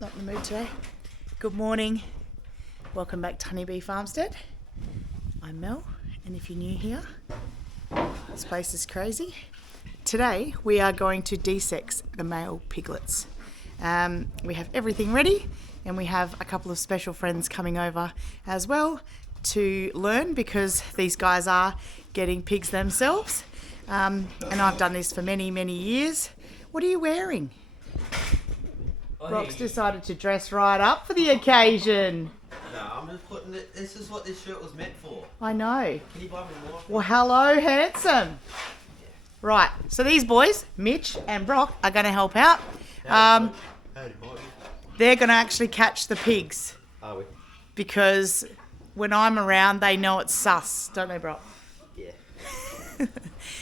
Not in the mood today. Good morning. Welcome back to Honeybee Farmstead. I'm Mel, and if you're new here, this place is crazy. Today we are going to desex the male piglets. We have everything ready, and we have a couple of special friends coming over as well to learn, because these guys are getting pigs themselves. And I've done this for many, many years. What are you wearing? Brock's decided to dress right up for the occasion. No, I'm just putting it. This is what this shirt was meant for. I know. Can you buy me more? Well, hello, handsome. Right, so these boys, Mitch and Brock, are going to help out. They're going to actually catch the pigs. Are we? Because when I'm around, they know it's sus, don't they, Brock? Yeah.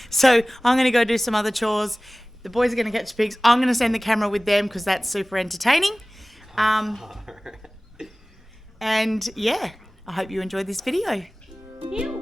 So I'm going to go do some other chores. The boys are going to catch pigs. I'm going to send the camera with them because that's super entertaining. And yeah, I hope you enjoyed this video. Yeah.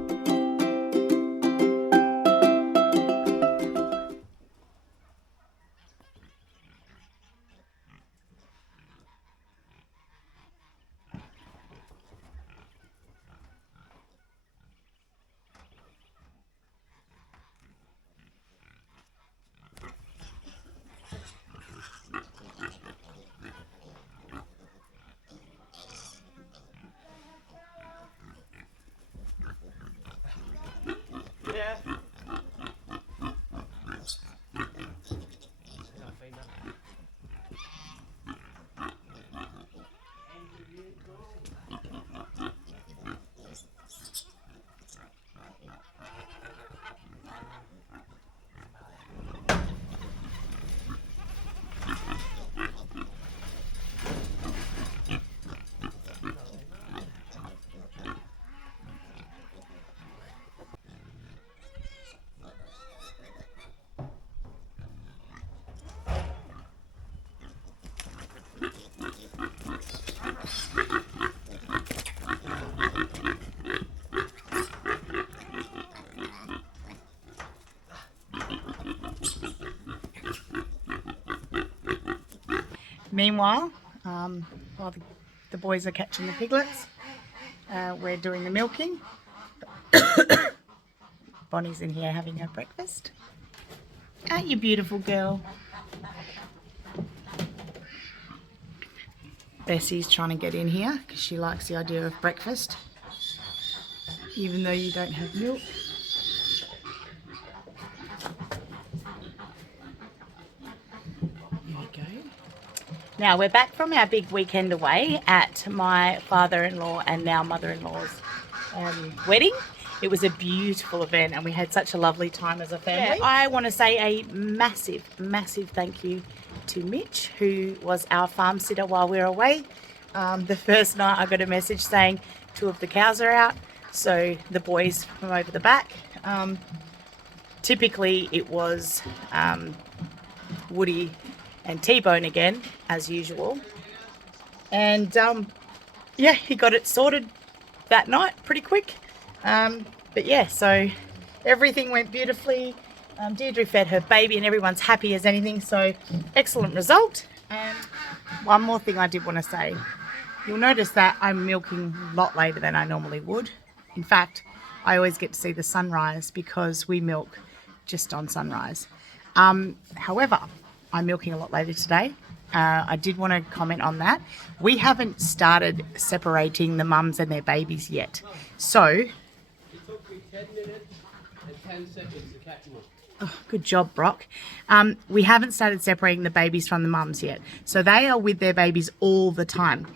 Meanwhile, while the boys are catching the piglets, we're doing the milking. Bonnie's in here having her breakfast. Aren't you beautiful, girl? Bessie's trying to get in here because she likes the idea of breakfast, even though you don't have milk. Now, we're back from our big weekend away at my father-in-law and now mother-in-law's wedding. It was a beautiful event and we had such a lovely time as a family. Yeah, I want to say a massive, massive thank you to Mitch, who was our farm sitter while we were away. The first night I got a message saying 2 of the cows are out, so the boys from over the back. Typically it was Woody and T-Bone again, as usual. And yeah, he got it sorted that night pretty quick. But yeah, so everything went beautifully. Deirdre fed her baby and everyone's happy as anything, so excellent result. And one more thing I did want to say. You'll notice that I'm milking a lot later than I normally would. In fact, I always get to see the sunrise because we milk just on sunrise. However, I'm milking a lot later today. I did want to comment on that. We haven't started separating the mums and their babies yet. So, it took me 10 minutes and 10 seconds to catch one. Oh, good job, Brock. We haven't started separating the babies from the mums yet. So they are with their babies all the time,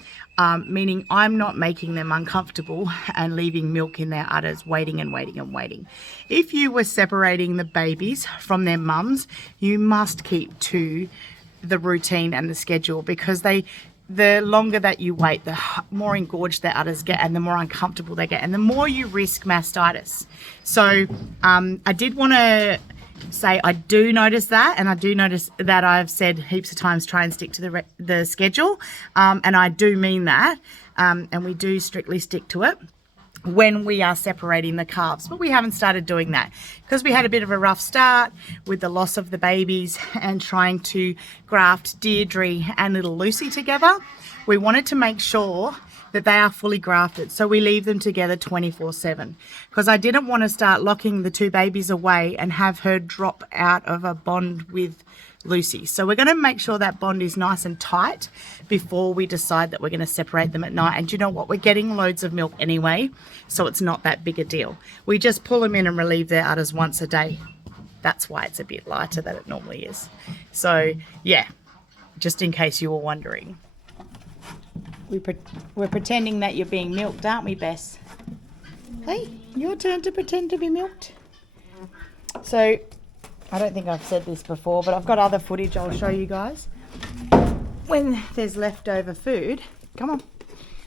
meaning I'm not making them uncomfortable and leaving milk in their udders, waiting and waiting and waiting. If you were separating the babies from their mums, you must keep to the routine and the schedule, because the longer that you wait, the more engorged their udders get and the more uncomfortable they get and the more you risk mastitis. So I did want to say I do notice that, and I do notice that I've said heaps of times try and stick to the schedule, and I do mean that, and we do strictly stick to it. when we are separating the calves, but we haven't started doing that because we had a bit of a rough start with the loss of the babies and trying to graft Deirdre and little Lucy together. We wanted to make sure that they are fully grafted, so we leave them together 24/7 because I didn't want to start locking the two babies away and have her drop out of a bond with Lucy. So we're going to make sure that bond is nice and tight before we decide that we're going to separate them at night. And you know what? We're getting loads of milk anyway, so it's not that big a deal. We just pull them in and relieve their udders once a day. That's why it's a bit lighter than it normally is. So yeah, just in case you were wondering. We're pretending that you're being milked, aren't we, Bess? Hey, your turn to pretend to be milked. So I don't think I've said this before, but I've got other footage I'll show you guys. When there's leftover food, come on,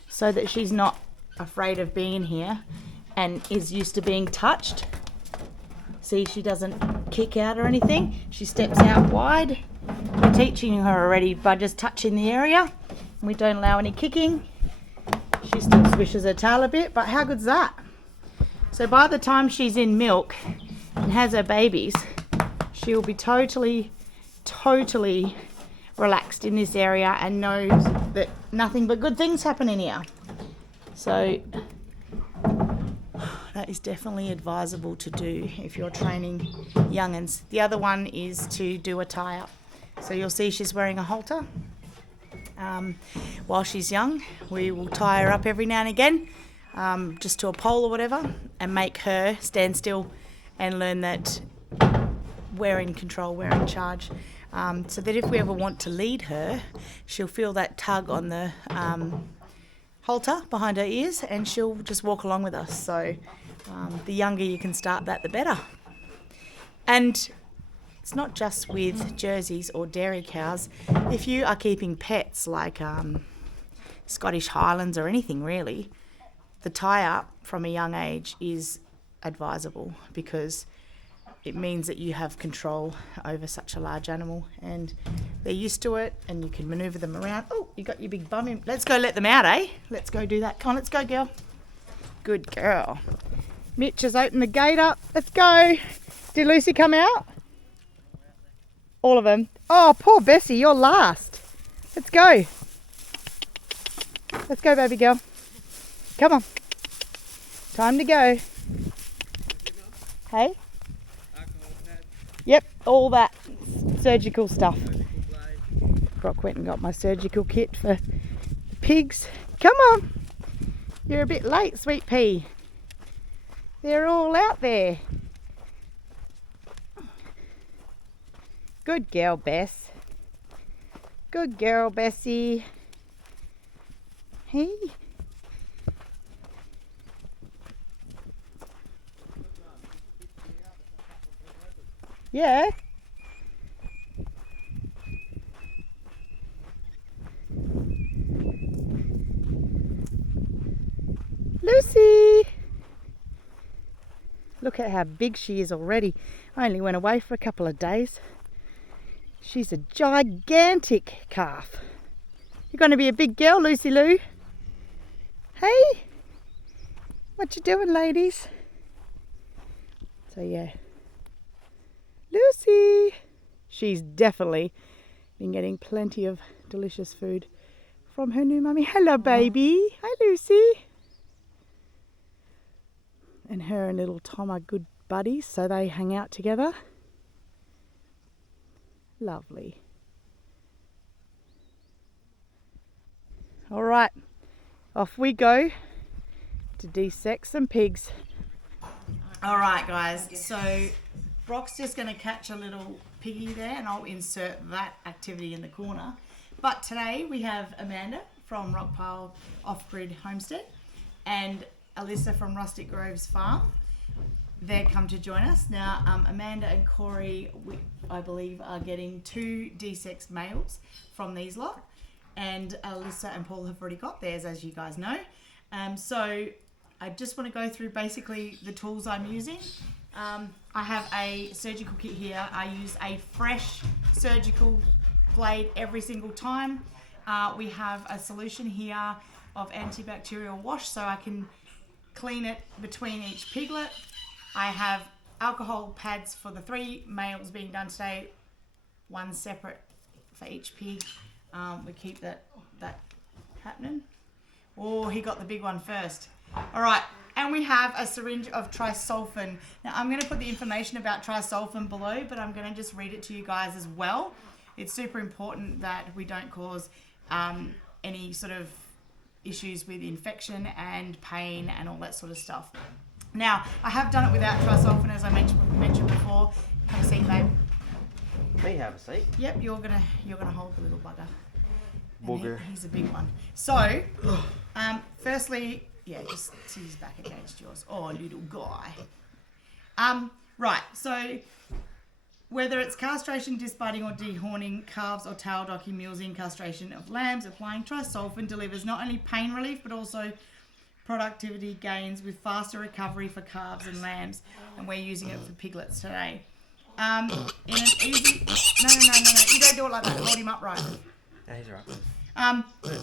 so that she's not afraid of being here and is used to being touched. See, she doesn't kick out or anything. She steps out wide. We're teaching her already by just touching the area. We don't allow any kicking. She still swishes her tail a bit, but how good's that? So by the time she's in milk and has her babies, she'll be totally relaxed in this area and knows that nothing but good things happen in here. So that is definitely advisable to do if you're training young'uns. The other one is to do a tie-up. So you'll see she's wearing a halter. While she's young, we will tie her up every now and again, just to a pole or whatever, and make her stand still and learn that we're in control, we're in charge, so that if we ever want to lead her, she'll feel that tug on the halter behind her ears and she'll just walk along with us. So the younger you can start that, the better. And it's not just with Jerseys or dairy cows. If you are keeping pets like Scottish Highlands or anything really, the tie-up from a young age is advisable because it means that you have control over such a large animal and they're used to it and you can manoeuvre them around. Oh, you got your big bum in. Let's go let them out, eh? Let's go do that. Come on, let's go, girl. Good girl. Mitch has opened the gate up. Let's go. Did Lucy come out? All of them. Oh, poor Bessie, you're last. Let's go. Let's go, baby girl. Come on. Time to go. Hey? Yep, all that surgical stuff. Brock went and got my surgical kit for the pigs. Come on. You're a bit late, sweet pea. They're all out there. Good girl, Bess. Good girl, Bessie. Hey. Yeah. Lucy. Look at how big she is already. I only went away for a couple of days. She's a gigantic calf. You're going to be a big girl, Lucy Lou. Hey, what you doing, ladies? So yeah, Lucy. She's definitely been getting plenty of delicious food from her new mummy. Hello, baby. Hi, Lucy. And her and little Tom are good buddies, so they hang out together. Lovely. All right, off we go to desex some pigs. All right, guys, so Brock's just going to catch a little piggy there and I'll insert that activity in the corner. But today we have Amanda from Rockpile Off-Grid Homestead and Alyssa from Rustic Groves Farm. They're come to join us. Now, Amanda and Corey, I believe, are getting 2 desexed males from these lot. And Alyssa and Paul have already got theirs, as you guys know. So I just want to go through basically the tools I'm using. I have a surgical kit here. I use a fresh surgical blade every single time. We have a solution here of antibacterial wash, so I can clean it between each piglet. I have alcohol pads for the 3 males being done today, 1 separate for each pig. We keep that happening. Oh, he got the big one first. All right, and we have a syringe of Tri-Solfen. Now, I'm going to put the information about Tri-Solfen below, but I'm going to just read it to you guys as well. It's super important that we don't cause any sort of issues with infection and pain and all that sort of stuff. Now, I have done it without Tri-Solfen, as I mentioned before. Have a seat, babe. Me have a seat. Yep, you're gonna hold the little bugger. Booger. He's a big one. So, firstly, yeah, just see his back against yours. Oh, little guy. Right. So, whether it's castration, disbudding, or dehorning calves or tail docking, muelsing, castration of lambs, applying Tri-Solfen delivers not only pain relief but also productivity gains with faster recovery for calves and lambs, and we're using it for piglets today. In an easy, no, you don't do it like that. Hold him upright. Yeah, he's right.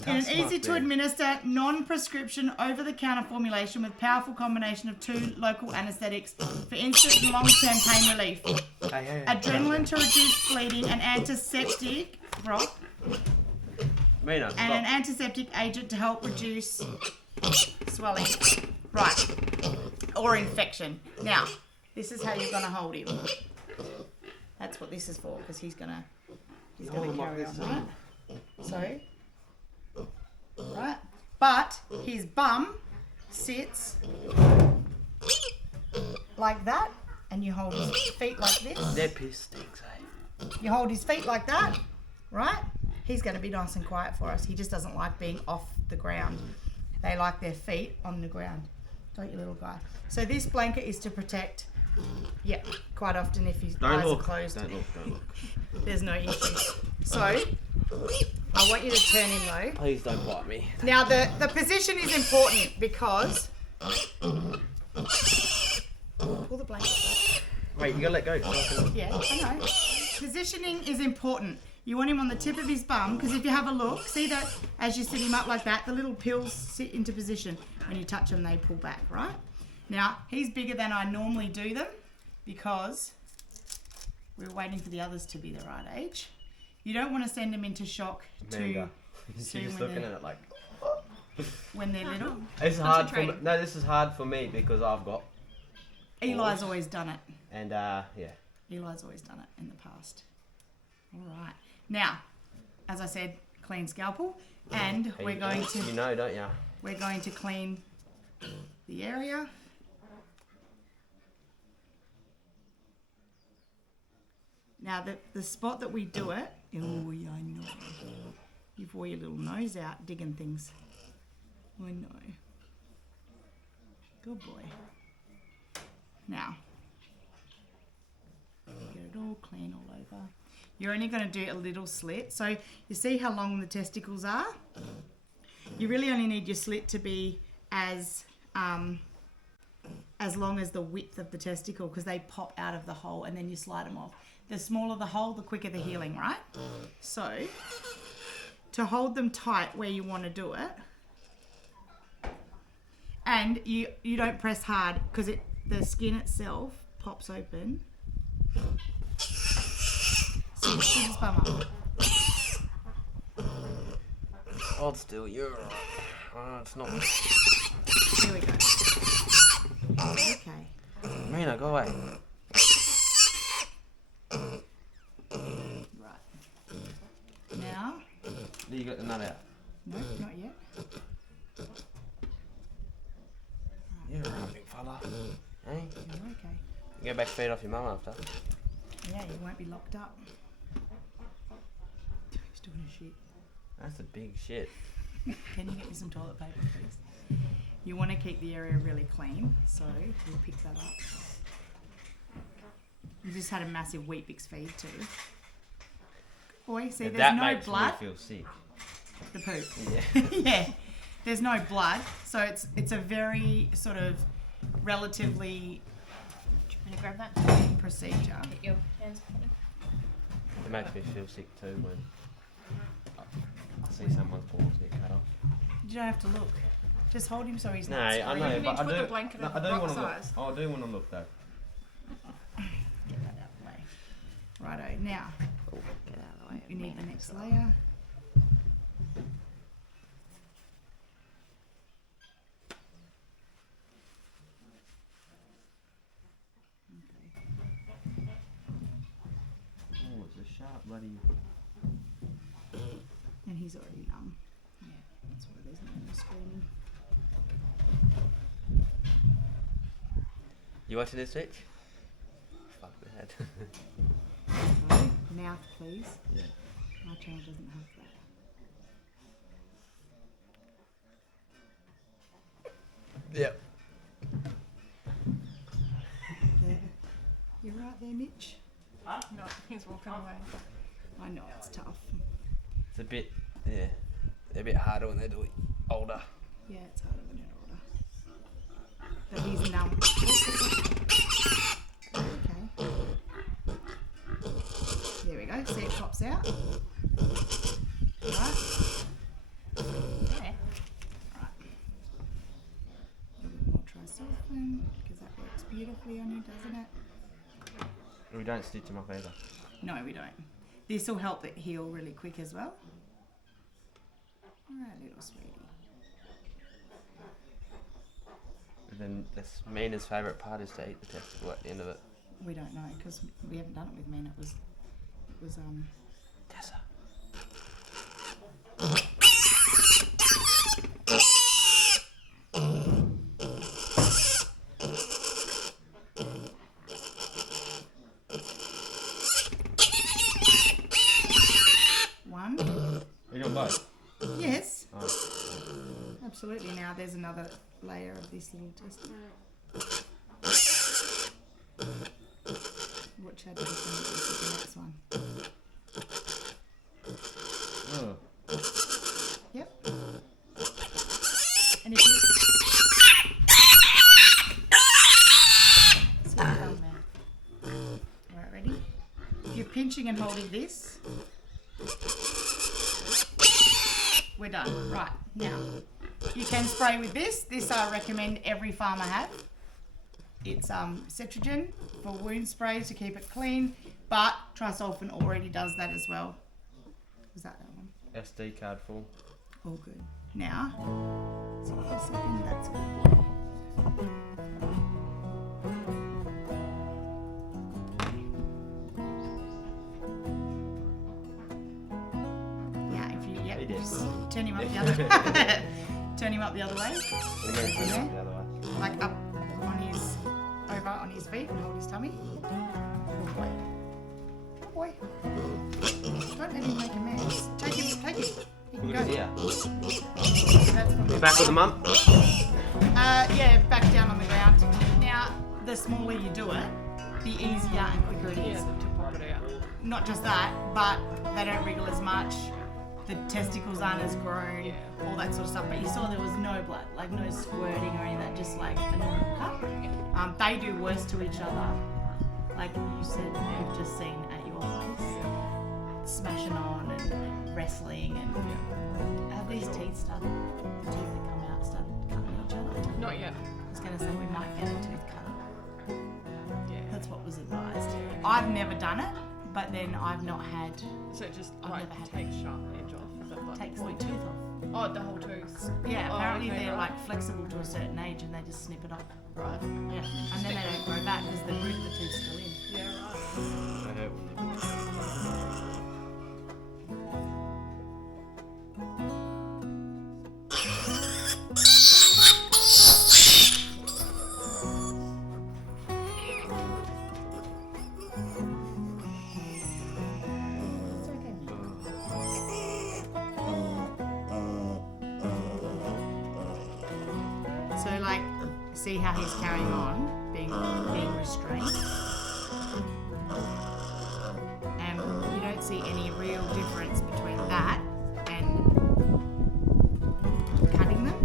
In an easy to administer, non-prescription, over-the-counter formulation with powerful combination of 2 local anaesthetics for instant and long-term pain relief. Adrenaline to reduce bleeding, an antiseptic, and an antiseptic agent to help reduce swelling, right, or infection. Now, this is how you're going to hold him. That's what this is for, because he's gonna carry on, right? So, right, but his bum sits like that, and you hold his feet like this. That piss stinks, eh? You hold his feet like that, right? He's going to be nice and quiet for us. He just doesn't like being off the ground. They like their feet on the ground. Don't you, little guy? So this blanket is to protect, yeah, quite often if his eyes are closed. Don't look. There's no issue. So, I want you to turn him though. Please don't bite me. Now the position is important because... Pull the blanket back. Wait, you gotta let go. Yeah, I know. Positioning is important. You want him on the tip of his bum, because if you have a look, see that as you sit him up like that, the little pills sit into position. When you touch them, they pull back, right? Now, he's bigger than I normally do them because we're waiting for the others to be the right age. You don't want to send them into shock too soon She's looking at it like... when they're little. It's hard for me. No, this is hard for me because I've got... Eli's always done it. And, yeah. Eli's always done it in the past. All right. Now, as I said, clean scalpel, and we're going to... You know, don't you? We're going to clean the area. Now, the spot that we do it... Oh, yeah, I know. You've wore your little nose out digging things. I know. Good boy. Now, get it all clean all over. You're only going to do a little slit. So you see how long the testicles are? You really only need your slit to be as long as the width of the testicle, because they pop out of the hole and then you slide them off. The smaller the hole, the quicker the healing, right? So to hold them tight where you want to do it, and you don't press hard because the skin itself pops open. See his bum up. Hold still, you're right. It's not... Here we go. Okay. Marina, go away. Right. Now. You got the nut out? No, not yet. You're right, big fella. Hey? You're okay. You go back to feed off your mum after. Yeah, you won't be locked up. He's doing a shit. That's a big shit. Can you get me some toilet paper, please? You want to keep the area really clean, so we'll pick that up. You just had a massive Weet-Bix feed too. Good boy, see, Yeah, there's that no makes blood. me feel sick. The poop. Yeah. Yeah, there's no blood, so it's a very sort of relatively. Do you want to grab that procedure? Get your hands clean. It makes me feel sick too when I see someone's balls get cut off. You don't have to look. Just hold him so he's No, not I screaming. know, You need but to put the blanket I over do rock want to look. size. I do want to look though. Get that out of the way. Righto, now Get out of the way. you need the next layer. Oh, it's a sharp bloody. And he's already numb. Yeah, that's why there's no screaming. You watching this, Rich? Fuck the head. Mouth, please. Yeah. My child doesn't have that. Yep. There. You're right there, Mitch. No, he's walking away. I know it's tough. It's a bit, yeah, they're a bit harder when they're older. Yeah, it's harder when you're older. But he's numb. Okay. There we go. See, it pops out. Right. Yeah. Right. A little bit more Tri-Solfen, because that works beautifully on you, doesn't it? We don't stitch them up either. No, we don't. This will help it heal really quick as well. Alright, little sweetie. And then that's Mina's favourite part is to eat the testicle at the end of it. We don't know, because we haven't done it with Mina. It was Tessa. one. Are you doing both? Yes, Oh. absolutely. Now there's another layer of this little testicle. Watch how different it is with the next one. Oh. Yep. And if you sit down there. Alright, ready? If you're pinching and holding this, we're done. Right, now you can spray with this. This I recommend every farmer have. It's Cetrogen for wound spray to keep it clean, but Tri-Solfen already does that as well. Was that one? SD card full. All good. Now, so for a second, that's good. Yeah, if you just turn him up the other turn him up the other way. We're going to turn it the other way. Like up on his over on his feet and hold his tummy. Good boy. Good boy. Don't let him make a mess. Take him. He can go. Yeah. That's from Back with the mum. yeah, back down on the ground. Now, the smaller you do it, the easier and quicker it is. Yeah, to pop it out. Not just that, but they don't wriggle as much. The testicles aren't as grown, Yeah. all that sort of stuff. But you saw there was no blood, like no squirting or any of that, just like a normal cut. They do worse to each other. Like you said, you've just seen at your place. Smashing on and wrestling and have these teeth started, the teeth that come out started cutting each other? Not yet. I was going to say we might get a tooth cutter. Yeah. That's what was advised. I've never done it, but then I've not had, So it just I've like never had takes sharp edge off. Is that like takes the tooth off. Oh, the whole tooth. Yeah, Oh, apparently okay, they're right. like flexible to a certain age and they just snip it off. Right. Yeah, and then they don't grow back because the root of the tooth's still in. Yeah, right. I heard when you It's okay. So like, see how he's carrying on, being restrained, and you don't see any real difference between that and cutting them.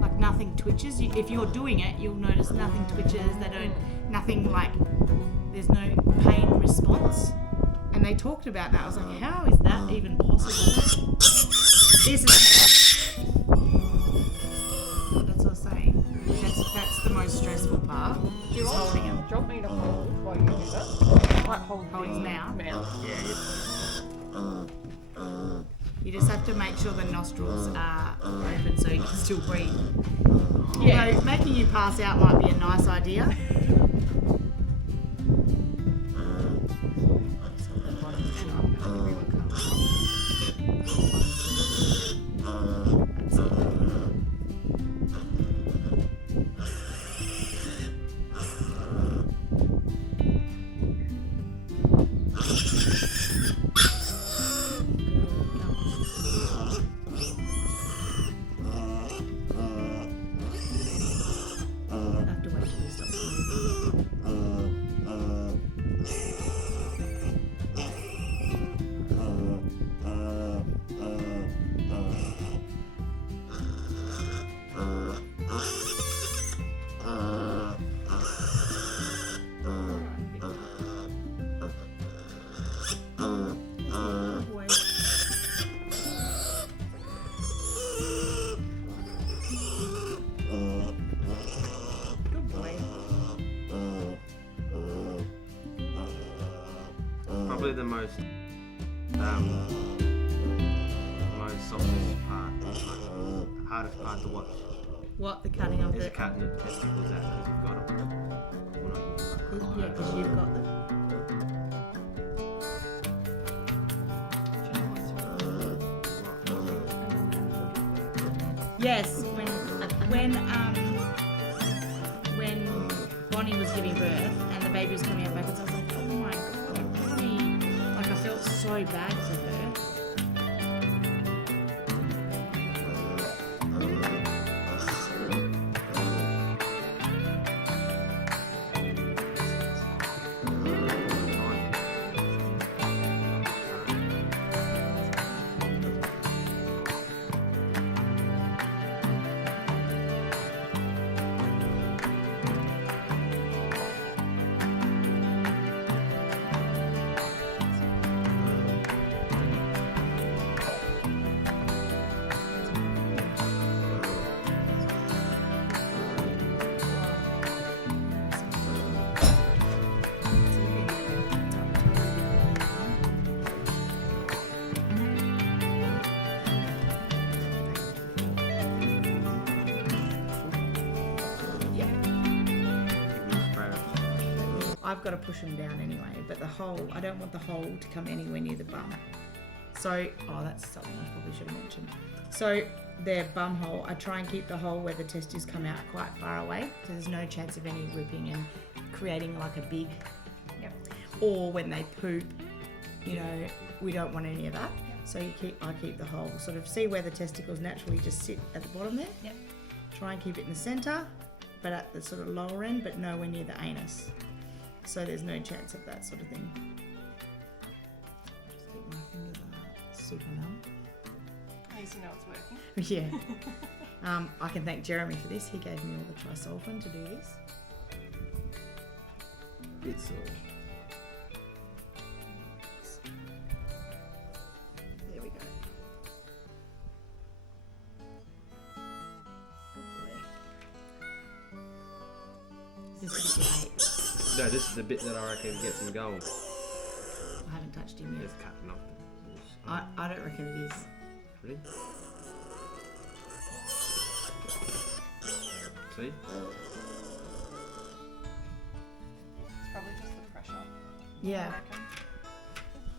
Like nothing twitches. If you're doing it, you'll notice nothing twitches. Nothing like, there's no pain response. And they talked about that. I was like, how is that even possible? This is to make sure the nostrils are open so you can still breathe. Yeah. Although making you pass out might be a nice idea. Probably the most softest part, hardest part to watch What, the cutting of is the... cutting the testicles out because you've got them. Well, not you. Yeah, because you've got them. Yes, when Bonnie was giving birth and the baby was coming out backwards, I was like, oh my god, Bonnie. Like I felt so bad for her. I've got to push them down anyway, but the hole, I don't want the hole to come anywhere near the bum. So, oh, that's something I probably should have mentioned. So, their bum hole, I try and keep the hole where the testes come out quite far away, so there's no chance of any ripping and creating like a big, or when they poop, you know, we don't want any of that. So I keep the hole, sort of see where the testicles naturally just sit at the bottom there. Yep. Try and keep it in the centre, but at the sort of lower end, but nowhere near the anus. So there's no chance of that sort of thing. Just keep my fingers super numb. At least you know it's working. Yeah. I can thank Jeremy for this. He gave me all the Tri-Solfen to do this. It's There we go. This is bit 8. no, this is the bit that I reckon gets him going. I haven't touched him yet. It's cutting off. I don't reckon it is. Ready? See? It's probably just the pressure. Yeah. I reckon.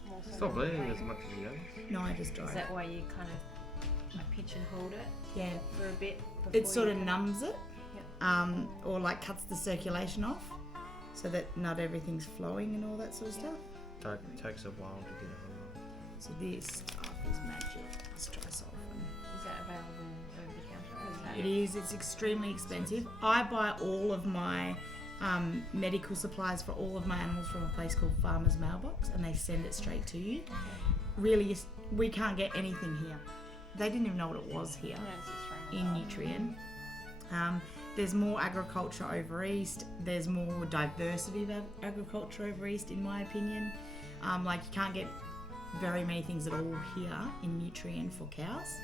More so Stop than bleeding the as much as you go. No, I just Is dried. that why you kind of like pitch and hold it Yeah. for a bit? It before sort you of cut? numbs it. Yep. Or like cuts the circulation off so that not everything's flowing and all that sort of stuff. It takes a while to get it on. So this stuff is magic. It's Tri-Solfen. Is that available over the counter? Or is that It is. It's extremely expensive. I buy all of my medical supplies for all of my animals from a place called Farmer's Mailbox, and they send it straight to you. Really, we can't get anything here. They didn't even know what it was here Yeah, it's extremely in hard. Nutrien. There's more agriculture over east. There's more diversity of agriculture over east, in my opinion. Like you can't get very many things at all here in Nutrien for cows.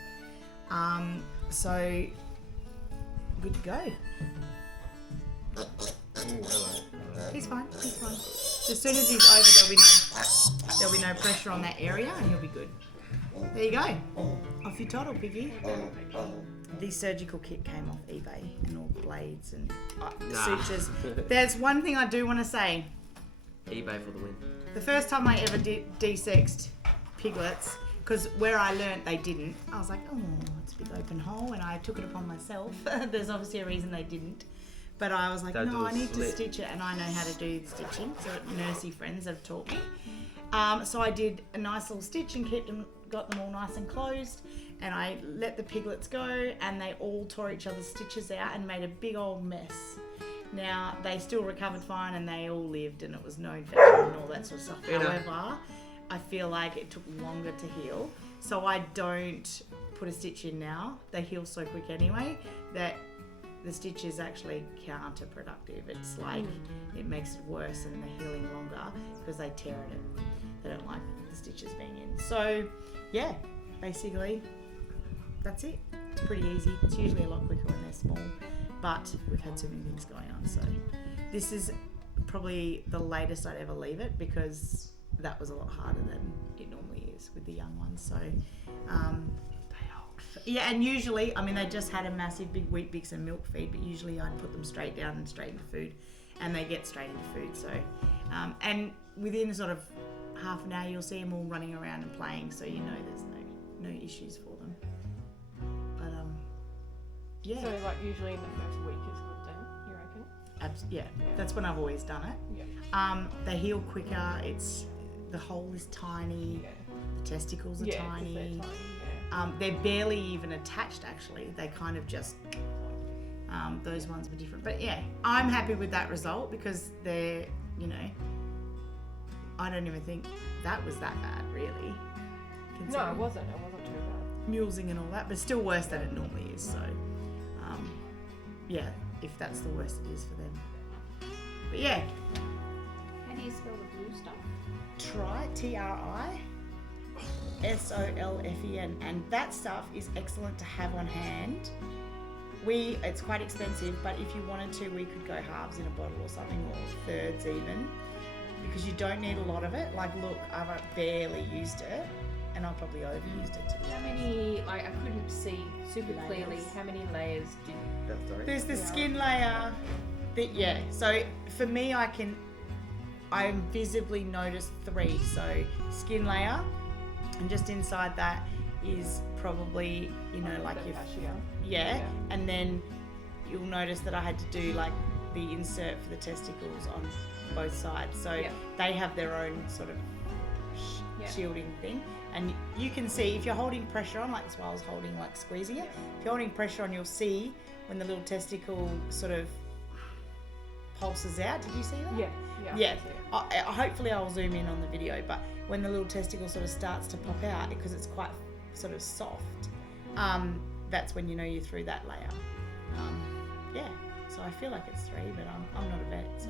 So good to go. He's fine. He's fine. As soon as he's over, there'll be no pressure on that area, and he'll be good. there you go. Off you toddle, piggy. The surgical kit came off eBay and all blades and sutures. There's one thing I do want to say. eBay for the win. The first time I ever desexed piglets, because where I learnt they didn't, I was like, oh, it's a big open hole, and I took it upon myself. There's obviously a reason they didn't. But I was like, Don't do no, a I need to slit. stitch it, and I know how to do the stitching. So nursey friends have taught me. So I did a nice little stitch and got them all nice and closed, and I let the piglets go, and they all tore each other's stitches out and made a big old mess. Now, they still recovered fine, and they all lived, and it was no infection and all that sort of stuff. However, I feel like it took longer to heal, so I don't put a stitch in now. They heal so quick anyway that the stitch is actually counterproductive. It's like it makes it worse and the healing longer because they tear at it. They don't like the stitches being in. So yeah, basically that's it. It's pretty easy. It's usually a lot quicker when they're small, but we've had so many things going on. So this is probably the latest I'd ever leave it because that was a lot harder than it normally is with the young ones. So yeah, and usually, I mean, they just had a massive big wheat bix and milk feed, but usually I'd put them straight down and straight into food, and they get straight into food. So, and within sort of half an hour, you'll see them all running around and playing, so you know there's no issues for them. But yeah, So like usually in the first week is good then, you reckon? yeah, that's when I've always done it. Yeah. They heal quicker. The hole is tiny. Yeah. The testicles are Yeah, 'cause tiny. they're tiny. They're barely even attached actually. They kind of just, those ones were different. But yeah, I'm happy with that result because they're, you know, I don't even think that was that bad really. No, it considering wasn't. It wasn't too bad. muelsing and all that, but still worse than it normally is. So, yeah, if that's the worst it is for them. But yeah, How do you spell the blue stuff? Trisolfen, and that stuff is excellent to have on hand. It's quite expensive, but if you wanted to, we could go halves in a bottle or something, or thirds even, because you don't need a lot of it. Like, look, I've barely used it, and I've probably overused it too. How many, like I couldn't see super clearly, how many layers did There's the skin layer. So for me, I visibly noticed 3. So skin layer, and just inside that is probably, you know, like The your fascia. yeah, and then you'll notice that I had to do like the insert for the testicles on both sides. So Yeah. they have their own sort of Yeah. shielding thing, and you can see if you're holding pressure on, like that's why I was holding, like squeezing it. If you're holding pressure on, you'll see when the little testicle sort of pulses out. Did you see that? Yeah. Yeah. That's it. Hopefully I'll zoom in on the video, but when the little testicle sort of starts to pop out, because it's quite sort of soft, that's when you know you're through that layer. Yeah, so I feel like it's 3, but I'm not a vet, so.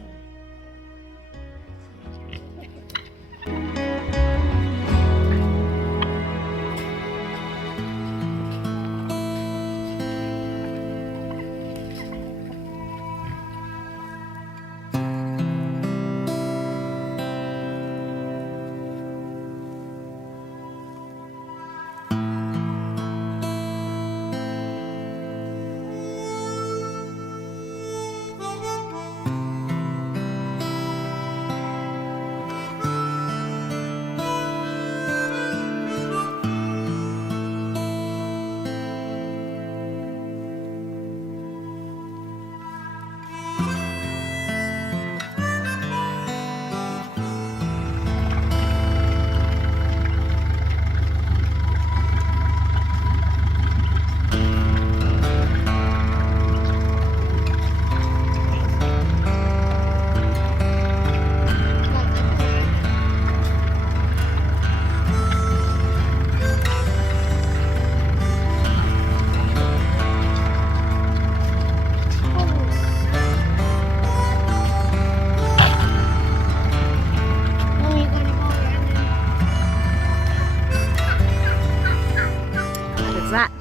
That.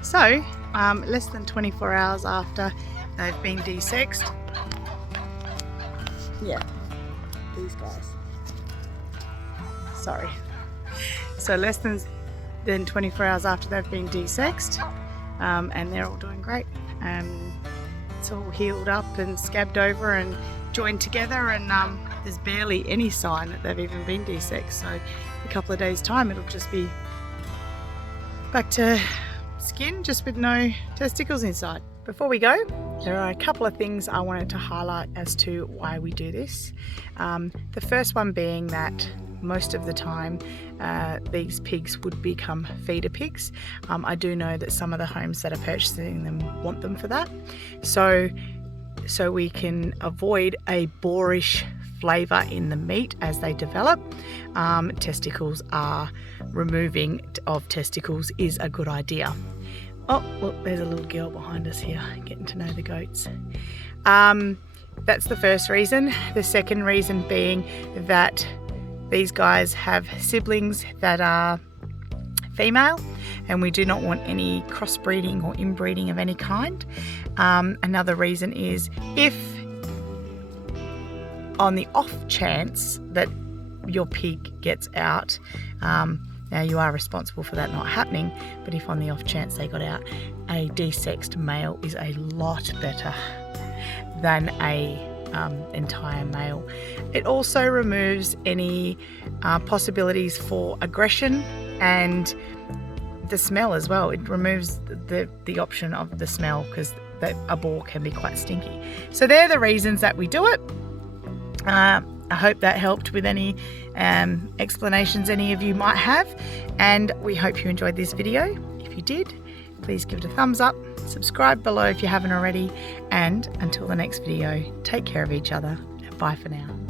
So, less than 24 hours after they've been desexed. Yeah, these guys. Sorry. So less than then 24 hours after they've been desexed, and they're all doing great. It's all healed up and scabbed over and joined together, and there's barely any sign that they've even been desexed. So a couple of days time it'll just be back to skin, just with no testicles inside. Before we go, there are a couple of things I wanted to highlight as to why we do this. The first one being that most of the time these pigs would become feeder pigs. I do know that some of the homes that are purchasing them want them for that. So we can avoid a boorish flavour in the meat as they develop. Removing of testicles is a good idea. Oh, look, there's a little girl behind us here getting to know the goats. That's the first reason. The second reason being that these guys have siblings that are female, and we do not want any crossbreeding or inbreeding of any kind. Another reason is if on the off chance that your pig gets out, now you are responsible for that not happening, but if on the off chance they got out, a desexed male is a lot better than a entire male. It also removes any possibilities for aggression and the smell as well. It removes the option of the smell, because a boar can be quite stinky. So they're the reasons that we do it. I hope that helped with any explanations any of you might have, and we hope you enjoyed this video. If you did, please give it a thumbs up, subscribe below if you haven't already, and until the next video, take care of each other, and bye for now.